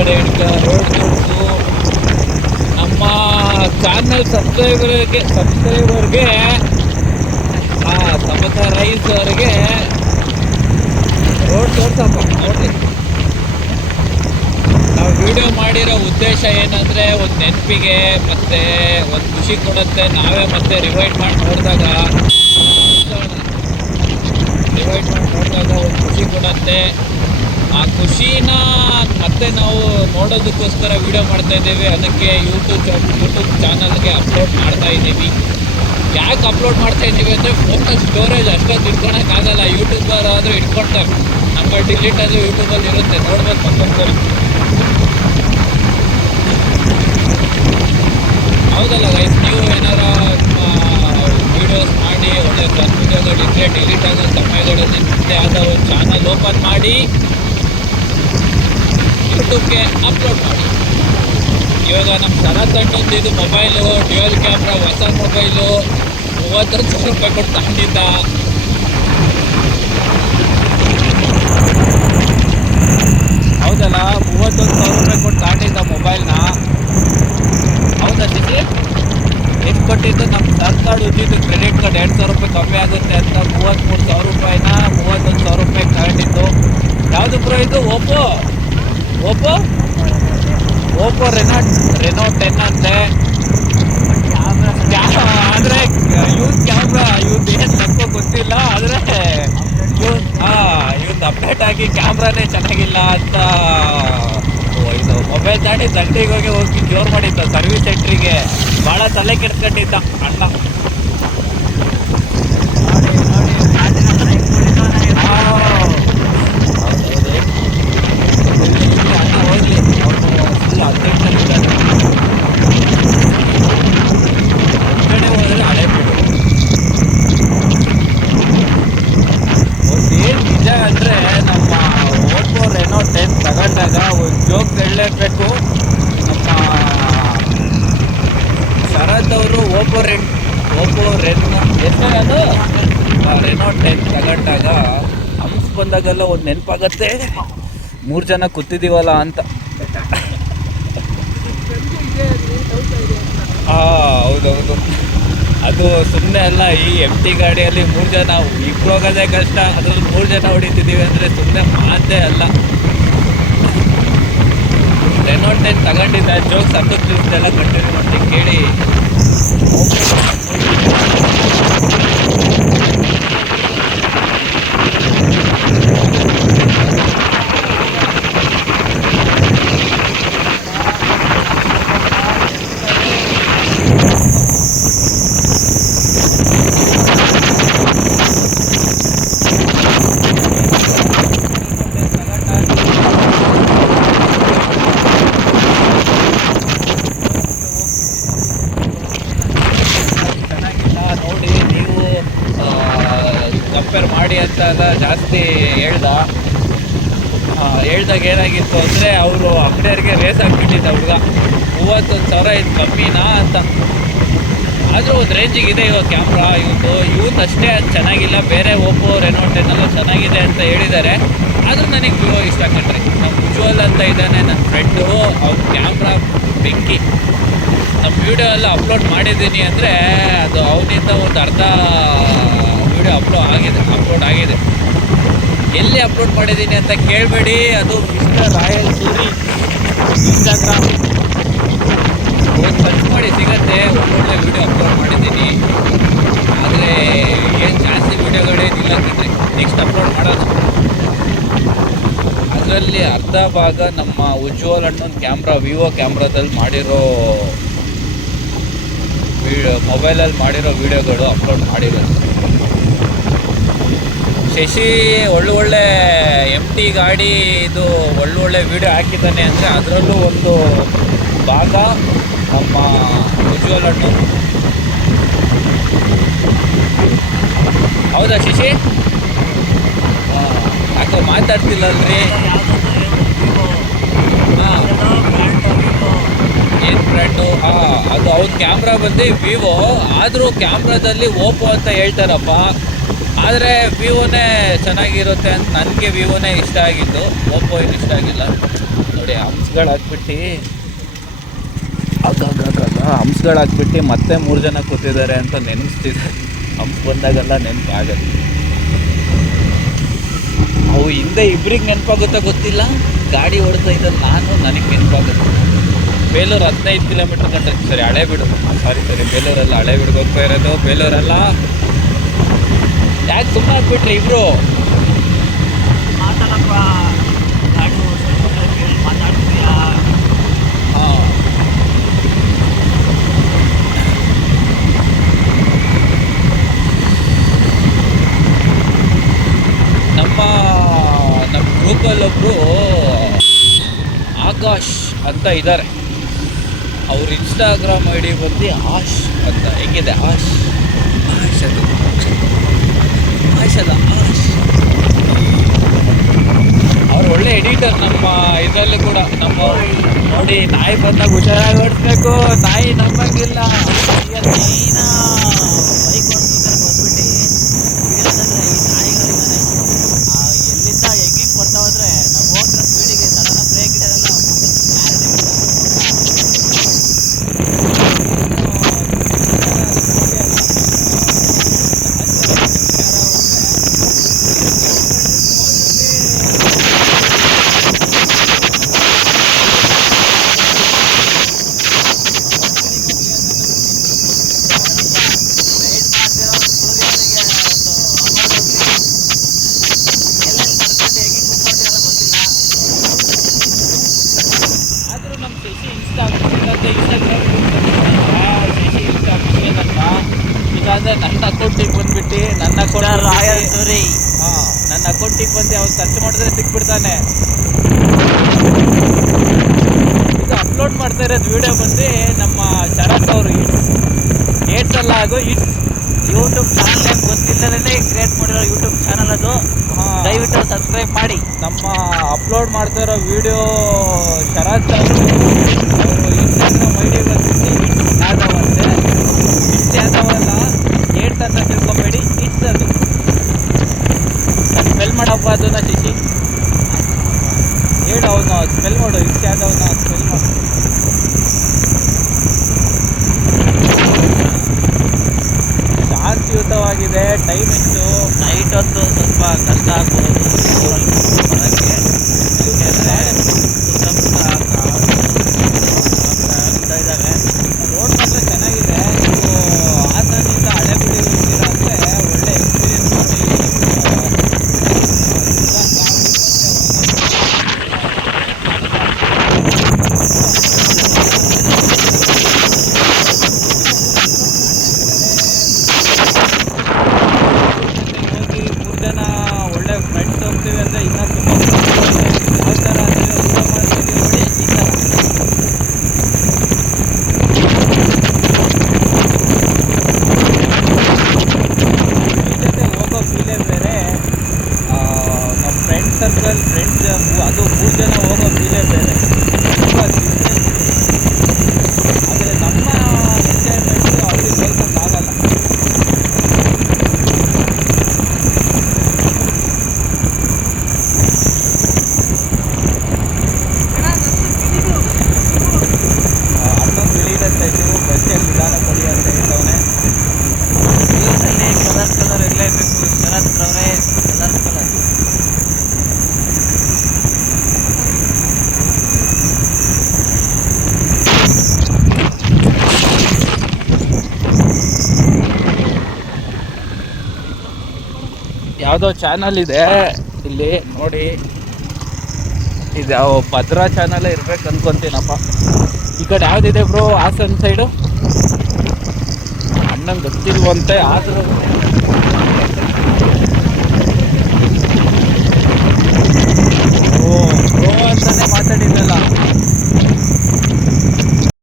ಕಡೆ ರೋಡ್ ತೋರಿಸು. ನಮ್ಮ ಚಾನಲ್ ಸಬ್ಸ್ಕ್ರೈಬರ್ಗೆ ಸಮತ ರೈಸ್ ಅವರಿಗೆ ರೋಡ್ ತೋರ್ಸಪ್ಪ ನೋಡ್ರಿ. ನಾವು ವಿಡಿಯೋ ಮಾಡಿರೋ ಉದ್ದೇಶ ಏನಂದರೆ ಒಂದು ನೆನಪಿಗೆ ಮತ್ತು ಒಂದು ಖುಷಿ ಕೊಡುತ್ತೆ. ನಾವೇ ಮತ್ತೆ ರಿವೈಂಡ್ ಮಾಡಿ ನೋಡಿದಾಗ ಒಂದು ಖುಷಿ ಕೊಡುತ್ತೆ. ಆ ಖುಷಿನ ಮತ್ತೆ ನಾವು ನೋಡೋದಕ್ಕೋಸ್ಕರ ವಿಡಿಯೋ ಮಾಡ್ತಾಯಿದ್ದೀವಿ. ಅದಕ್ಕೆ ಯೂಟ್ಯೂಬ್ ಚಾನಲ್ಗೆ ಅಪ್ಲೋಡ್ ಮಾಡ್ತಾಯಿದ್ದೀವಿ. ಯಾಕೆ ಅಪ್ಲೋಡ್ ಮಾಡ್ತಾಯಿದ್ದೀವಿ ಅಂದರೆ ಫೋಟೋ ಸ್ಟೋರೇಜ್ ಅಷ್ಟೊಂದು ಇಟ್ಕೊಳಕ್ಕಾಗಲ್ಲ. ಯೂಟ್ಯೂಬರ್ ಆದರೂ ಇಟ್ಕೊಳ್ತಾರೆ, ನಂಬರ್ ಡಿಲೀಟ್ ಆದರೂ ಯೂಟ್ಯೂಬಲ್ಲಿ ಇರುತ್ತೆ, ನೋಡ್ಬೋದು ಮತ್ತೊಂದ್ಸರಿ. ಹೌದಲ್ಲ ಗೈಸ್, ನೀವು ಏನಾರ ವೀಡಿಯೋಸ್ ಮಾಡಿ ಒಳ್ಳೆ ವಿಡಿಯೋಗಳಿದ್ದರೆ ಡಿಲೀಟ್ ಆಗೋ ಸಮಯಗಳಲ್ಲಿ ಮತ್ತೆ ಆದ ಒಂದು ಚಾನಲ್ ಓಪನ್ ಮಾಡಿ ಯೂಟ್ಯೂಬ್ಗೆ ಅಪ್ಲೋಡ್ ಮಾಡಿ. ಇವಾಗ ನಮ್ಮ ಶರತ್ ಅಣ್ಣಂದು ಇದು ಮೊಬೈಲು ಡ್ಯುಯಲ್ ಕ್ಯಾಮ್ರಾ, ಹೊಸ ಮೊಬೈಲು 30,000 ರೂಪಾಯಿ ಕೊಟ್ಟು ತಗೊಂಡಿದ್ದ. ಹೌದಲ್ಲ, 31,000 ರೂಪಾಯಿ ಕೊಟ್ಟು ತಗೊಂಡಿದ್ದ ಮೊಬೈಲ್ನ. ಹೌದಾ ಸಿಕ್ಕಿ? ಎಷ್ಟು ಕೊಟ್ಟಿದ್ದು? ನಮ್ಮ ಸರ್ಕಾರ್ಡ್ ಉದ್ದಿದ್ದು ಕ್ರೆಡಿಟ್ ಕಾರ್ಡ್ 2,000 ರೂಪಾಯಿ ಕಮ್ಮಿ ಆಗುತ್ತೆ ಅಂತ 33,000 ರೂಪಾಯಿನ 31,000 ರೂಪಾಯಿ ತಗೊಂಡಿದ್ದು. ಯಾವುದು ಬ್ರೋ ಇದು? ಓಪೋ ರೆನೋ 10 ಅಂತೆ. ಆದರೆ ಯೂಸ್ ಕ್ಯಾಮ್ರಾ ಇವ್ದು ಏನು ತಕ್ಕೋ ಗೊತ್ತಿಲ್ಲ. ಆದರೆ ಇವ್ದು ಅಪ್ಡೇಟ್ ಆಗಿ ಕ್ಯಾಮ್ರಾನೇ ಚೆನ್ನಾಗಿಲ್ಲ ಅಂತ ಇದು ಮೊಬೈಲ್ ದಾಡಿ ದಂಡಿಗೆ ಹೋಗಿ ಜೋರು ಮಾಡಿದ್ದ ಸರ್ವಿಸ್ ಸೆಂಟ್ರಿಗೆ. ಭಾಳ ತಲೆ ಕೆಡ್ಸ್ಕೊಂಡಿದ್ದ ಅಣ್ಣ. ಹೇಳಲೇಬೇಕು, ನಮ್ಮ ಶರತ್ ಅವರು ಓಪೋ ರೆನೋ 10 ತಗೊಂಡಾಗ ಹಂಪ್ಸ್ ಬಂದಾಗೆಲ್ಲ ಒಂದು ನೆನಪಾಗತ್ತೆ, 3 ಜನ ಕೂತಿದ್ದೀವಲ್ಲ ಅಂತ. ಹೌದೌದು, ಅದು ಸುಮ್ಮನೆ ಅಲ್ಲ. ಈ ಎಂಟಿ ಗಾಡಿಯಲ್ಲಿ 3 ಜನ ಇಬ್ರು ಹೋಗೋದೇ ಕಷ್ಟ, ಅದ್ರಲ್ಲಿ 3 ಜನ ಹೊಡಿತಿದ್ದೀವಿ ಅಂದರೆ ಸುಮ್ಮನೆ ಮಾತೇ ಅಲ್ಲ. ರೆನೋ 10 ತಗೊಂಡಿದ್ದ ಜೋಕ್ ಎಲ್ಲ ಕಂಟಿನ್ಯೂ ಮಾಡ್ತೀನಿ ಕೇಳಿ. ಕಂಪೇರ್ ಮಾಡಿ ಅಂತೆಲ್ಲ ಜಾಸ್ತಿ ಹೇಳ್ದಾಗ ಏನಾಗಿತ್ತು ಅಂದರೆ, ಅವರು ಅಂಗಡಿಯವ್ರಿಗೆ ರೇಸ್ ಆಗಿಬಿಟ್ಟಿದ್ದ ಹುಡುಗ, 31,000 ಇದು ಕಮ್ಮಿನಾ ಅಂತ. ಆದರೂ ಒಂದು ರೇಂಜಿಗೆ ಇದೆ ಇವಾಗ ಕ್ಯಾಮ್ರಾ. ಇವತ್ತು ಅಷ್ಟೇ ಅದು ಚೆನ್ನಾಗಿಲ್ಲ, ಬೇರೆ ಓಪೋ ರೆನೋ 10 ಎಲ್ಲ ಚೆನ್ನಾಗಿದೆ ಅಂತ ಹೇಳಿದ್ದಾರೆ. ಆದರೂ ನನಗೆ ವಿವೋ ಇಷ್ಟ ಕಂಡ್ರಿ. ನಮ್ಮ ಉಜ್ವಲ್ ಅಂತ ಇದ್ದಾನೆ ನನ್ನ ಫ್ರೆಂಡು, ಅವ್ರ ಕ್ಯಾಮ್ರಾ ಬೆಂಕಿ. ನಮ್ಮ ವೀಡಿಯೋ ಎಲ್ಲ ಅಪ್ಲೋಡ್ ಮಾಡಿದ್ದೀನಿ ಅಂದರೆ ಅದು ಅವನಿಂದ ಒಂದು ಅರ್ಧ ವೀಡಿಯೋ ಅಪ್ಲೋಡ್ ಆಗಿದೆ. ಎಲ್ಲಿ ಅಪ್ಲೋಡ್ ಮಾಡಿದ್ದೀನಿ ಅಂತ ಕೇಳಬೇಡಿ, ಅದು ಮಿಸ್ಟರ್ ರಾಯಲ್ ಸೂರಿ ಇನ್ಸ್ಟಾಗ್ರಾಮ್ ಹೋಗಿ ಸರ್ಚ್ ಮಾಡಿ ಸಿಗತ್ತೆ. ಒಳ್ಳೊಳ್ಳೆ ವೀಡಿಯೋ ಅಪ್ಲೋಡ್ ಮಾಡಿದ್ದೀನಿ, ಆದರೆ ಏನು ಜಾಸ್ತಿ ವೀಡಿಯೋಗಳೇನಿಲ್ಲ ಕಣ್ರಿ. ನೆಕ್ಸ್ಟ್ ಅಪ್ಲೋಡ್ ಮಾಡೋದು. ಅದರಲ್ಲಿ ಅರ್ಧ ಭಾಗ ನಮ್ಮ ಉಜ್ವಲ್ ಅಣ್ಣನ ಕ್ಯಾಮ್ರಾ, ವಿವೋ ಕ್ಯಾಮ್ರಾದಲ್ಲಿ ಮಾಡಿರೋ ಮೊಬೈಲಲ್ಲಿ ಮಾಡಿರೋ ವೀಡಿಯೋಗಳು ಅಪ್ಲೋಡ್ ಮಾಡಿರೋದು. ಶಶಿ ಒಳ್ಳೊಳ್ಳೆ MT ಗಾಡಿ ಇದು ಒಳ್ಳೊಳ್ಳೆ ವೀಡಿಯೋ ಹಾಕಿದ್ದಾನೆ ಅಂದರೆ ಅದರಲ್ಲೂ ಒಂದು ಭಾಗ ನಮ್ಮ ಉಜ್ವಲ್ ಅಣ್ಣ. ಹೌದಾ ಶಶಿ? ಯಾಕೋ ಮಾತಾಡ್ತಿಲ್ಲಲ್ರಿ? ಏನು ಬ್ರ್ಯಾಂಡು? ಅದು ಅವ್ರ ಕ್ಯಾಮ್ರಾ ಬಂದು ವಿವೋ, ಆದರೂ ಕ್ಯಾಮ್ರಾದಲ್ಲಿ ಓಪೋ ಅಂತ ಹೇಳ್ತಾರಪ್ಪ. ಆದರೆ ವಿವೋನೇ ಚೆನ್ನಾಗಿರುತ್ತೆ ಅಂತ ನನಗೆ ವಿವೋನೇ ಇಷ್ಟ ಆಗಿದ್ದು, ಓಪೋ ಏನು ಇಷ್ಟ ಆಗಿಲ್ಲ. ನೋಡಿ ಹಂಪ್ಸ್ಗಳು ಹಾಕ್ಬಿಟ್ಟು ಹಂಪ್ಸ್ಗಳು ಹಾಕ್ಬಿಟ್ಟು ಮತ್ತೆ 3 ಜನ ಕೂತಿದ್ದಾರೆ ಅಂತ ನೆನೆಸ್ತಿದ್ದಾರೆ. ಹಂಪ್ಸ್ ಬಂದಾಗೆಲ್ಲ ನೆನಪಾಗತ್ತೆ. ಅವು ಹಿಂದೆ ಇಬ್ರಿಗೆ ನೆನಪಾಗುತ್ತಾ ಗೊತ್ತಿಲ್ಲ, ಗಾಡಿ ಓಡಿಸ್ತಾ ಇದ್ದ ನನಗೆ ನೆನಪಾಗುತ್ತೆ. ಬೇಲೂರು 15 ಕಿಲೋಮೀಟ್ರ್ ಗಂಟೆ, ಸರಿ ಹಳೇಬೀಡು, ಸಾರಿ ಬೇಲೂರಲ್ಲ, ಹಳೇಬೀಡಿಗೆ ಹೋಗ್ತಾ ಇರೋದು. ಬೇಲೂರಲ್ಲ, ಯಾಕೆ ಸುಮ್ಮನೆ ಆಗ್ಬಿಟ್ರಿ ಇಬ್ರು? ಹಾಂ, ನಮ್ಮ ಗ್ರೂಪಲ್ಲೊಬ್ಬರು ಆಕಾಶ್ ಅಂತ ಇದ್ದಾರೆ. ಅವ್ರ ಇನ್ಸ್ಟಾಗ್ರಾಮ್ ಐ ಡಿ ಬಂದು ಆಶ್ ಅಂತ. ಹೆಂಗಿದೆ ಆಶ್? ಆಶ್ ಅದು ಆಶ್ ಅಲ್ಲ, ಆಶ್. ಅವ್ರು ಒಳ್ಳೆ ಎಡಿಟರ್ ನಮ್ಮ ಇದರಲ್ಲಿ ಕೂಡ. ನಮ್ಮ ನೋಡಿ, ನಾಯಿ ಬಂದಾಗ ಹುಷಾರಾಗಿ ಓಡಿಸ್ಬೇಕು. ನಾಯಿ ನಮ್ಮಂಗಿಲ್ಲ. ಎಲ್ಲಿಂದ ಹೆಂಗೆ ಬರ್ತಾವಂದ್ರೆ ನಾವು ಹೋಗ್ರೆ ಸ್ಪೀಡಿಗೆ ಸಡನ್ ಬ್ರೇಕ್ ಇಡೋದಲ್ಲ. ಇಲ್ಲಾಂದರೆ ನನ್ನ ಅಕೌಂಟಿಗೆ ಬಂದುಬಿಟ್ಟು ನನ್ನ ಅಕೌಂಟ್ ರಾಯಲ್ ಸ್ಟೋರಿ. ಹಾಂ, ನನ್ನ ಅಕೌಂಟಿಗೆ ಬಂದು ಅವ್ರು ಸರ್ಚ್ ಮಾಡಿದ್ರೆ ಸಿಕ್ಬಿಡ್ತಾನೆ. ಇದು ಅಪ್ಲೋಡ್ ಮಾಡ್ತಾ ಇರೋದು ವಿಡಿಯೋ ಬಂದು ನಮ್ಮ ಶರತ್ ಅವರು ಏಟ್ಸಲ್ಲ, ಅದು ಯೂಟ್ಯೂಬ್ ಚಾನಲ್ ಏನು ಗೊತ್ತಿಲ್ಲದೇ ಕ್ರಿಯೇಟ್ ಮಾಡಿರೋ ಯೂಟ್ಯೂಬ್ ಚಾನಲ್ ಅದು. ದಯವಿಟ್ಟು ಸಬ್ಸ್ಕ್ರೈಬ್ ಮಾಡಿ. ನಮ್ಮ ಅಪ್ಲೋಡ್ ಮಾಡ್ತಾ ಇರೋ ವಿಡಿಯೋ ಶರತ್ ಅವರು ಇನ್ಸ್ಟಾಗ್ರಾಮ್ ಐ ಡಿ ಬಂದ್ಬಿಟ್ಟು ಇಟ್ಸ್ ಯಾದವ್ ಅಂತೆ. ಇಟ್ಸ್ ಯಾದವ್ ಅಲ್ಲ, ಏಟ್ಸ್ ಅಂತ ತಿಳ್ಕೊಬೇಡಿ, ಇಟ್ಸ್ ಅದು. ಸ್ಪೆಲ್ ಮಾಡಪ್ಪ ಅದನ್ನ ಶಿಶಿ, ಹೇಳು. ಅವನು ಸ್ಪೆಲ್ ಮಾಡು, ಇಟ್ಸ್ ಯಾದವ್ನ ಸ್ಪೆಲ್ ಮಾಡು. ಶಾಂತಿಯುತವಾಗಿದೆ. ಟೈಮ್ ಎಷ್ಟು? ನೈಟ್ ಹೊತ್ತು ಸ್ವಲ್ಪ ಕಷ್ಟ ಆಗ್ಬೋದು ಊರಲ್ಲಿ ಬರೋಕ್ಕೆ. ಇದ್ದಾವೆ. ರೋಡ್ ಮಾತ್ರ ಚೆನ್ನಾಗಿದೆ. ನೀವು ಹಾಸನದಿಂದ ಹಳೇಬೀಡಿಗೆ ಹೋಗ್ತೀರಾ ಅಂದರೆ ಒಳ್ಳೆ ಎಕ್ಸ್ಪೀರಿಯನ್ಸ್ ಮಾಡಿ. ಹೋಗಿ 3 ಜನ ಒಳ್ಳೆ ಫ್ರೆಂಡ್ಸ್ ಹೋಗ್ತೀವಿ ಅಂದರೆ ಇನ್ನೂ ತುಂಬ ಯಾವ ಥರ ಅಂದರೆ ಊಟ ಮಾಡ್ತೀವಿ ನೋಡಿ, ಈ ಥರ. ಜೊತೆ ಹೋಗೋ ಫೀಲೇ ಬೇರೆ. ನಮ್ಮ ಫ್ರೆಂಡ್ ಸರ್ಕಲ್, ಫ್ರೆಂಡ್ಸ್ ಅದು 3 ಜನ ಹೋಗೋ ಫೀಲೇ ಬೇರೆ. ತುಂಬ ಡಿಫ್ರೆನ್ಸ್ ಇದೆ. ಆದರೆ ನಮ್ಮ ಎಂಜಾಯ್ಮೆಂಟು ಅವ್ರಿಗೆ ಹೋಗೋಕ್ಕಾಗಲ್ಲ. ಅಣ್ಣನ ತಿಳಿಯುತ್ತೆ ನೀವು ಬಸ್ಸಲ್ಲಿ ನಿಧಾನ ಕೊಡಿ ಅಂತ ಹೇಳ್ತವನೆ. ಜೀವನದಲ್ಲಿ ಕಲರ್ ಇರಲೇಬೇಕು ಶರತ್ ಅವರೇ, ಕಲರ್. ಯಾವುದೋ ಚಾನಲ್ ಇದೆ ಇಲ್ಲಿ ನೋಡಿ, ಇದು ಯಾವ ಭದ್ರಾ ಚಾನಲೇ ಇರ್ಬೇಕು ಅನ್ಕೊಂತೀನಪ್ಪ. ಈ ಕಡೆ ಯಾವುದಿದೆ ಬ್ರೋ? ಹಾಸನ್ ಸೈಡು ಅಣ್ಣಂಗೆ ಗೊತ್ತಿಲ್ವಂತೆ. ಆದರೂ